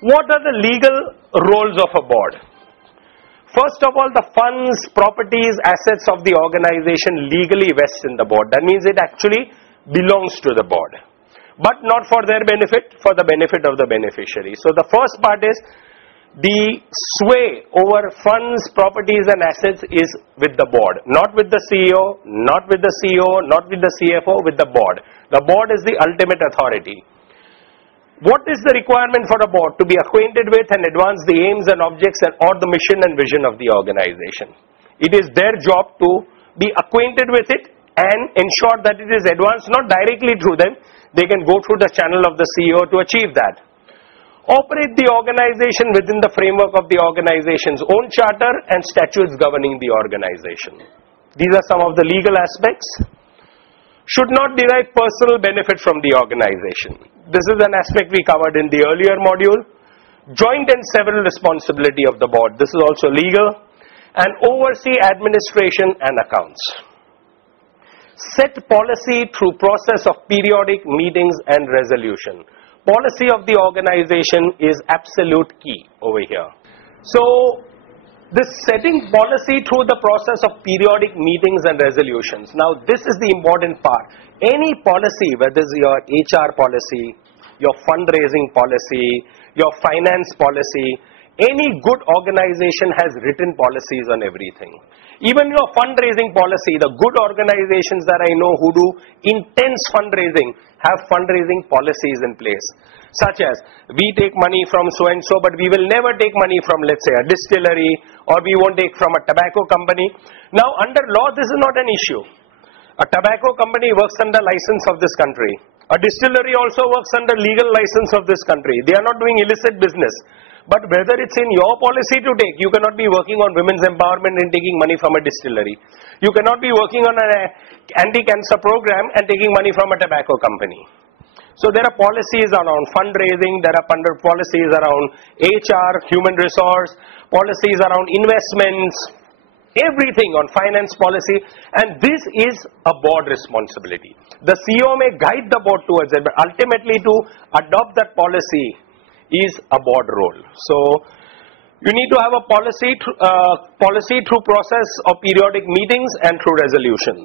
What are the legal roles of a board? First of all, the funds, properties, assets of the organization legally vest in the board. That means it actually belongs to the board, but not for their benefit, for the benefit of the beneficiary. So the first part is the sway over funds, properties and assets is with the board, not with the CEO, not with the CEO, not with the CFO, with the board. The board is the ultimate authority. What is the requirement for a board? To be acquainted with and advance the aims and objects or the mission and vision of the organization. It is their job to be acquainted with it and ensure that it is advanced not directly through them. They can go through the channel of the CEO to achieve that. Operate the organization within the framework of the organization's own charter and statutes governing the organization. These are some of the legal aspects. Should not derive personal benefit from the organization. This is an aspect we covered in the earlier module. Joint and several responsibility of the board. This is also legal. And oversee administration and accounts. Set policy through process of periodic meetings and resolution. Policy of the organization is absolute key over here. So, this setting policy through the process of periodic meetings and resolutions. Now, this is the important part. Any policy, whether it's your HR policy, your fundraising policy, your finance policy, any good organization has written policies on everything. Even your fundraising policy, the good organizations that I know who do intense fundraising have fundraising policies in place. Such as, we take money from so and so, but we will never take money from, let's say, a distillery, or we won't take from a tobacco company. Now, under law, this is not an issue. A tobacco company works under license of this country. A distillery also works under legal license of this country. They are not doing illicit business. But whether it's in your policy to take, you cannot be working on women's empowerment and taking money from a distillery. You cannot be working on an anti-cancer program and taking money from a tobacco company. So there are policies around fundraising, there are policies around HR, human resource, policies around investments, everything on finance policy, and this is a board responsibility. The CEO may guide the board towards it, but ultimately to adopt that policy is a board role. So you need to have a policy through process of periodic meetings and through resolutions.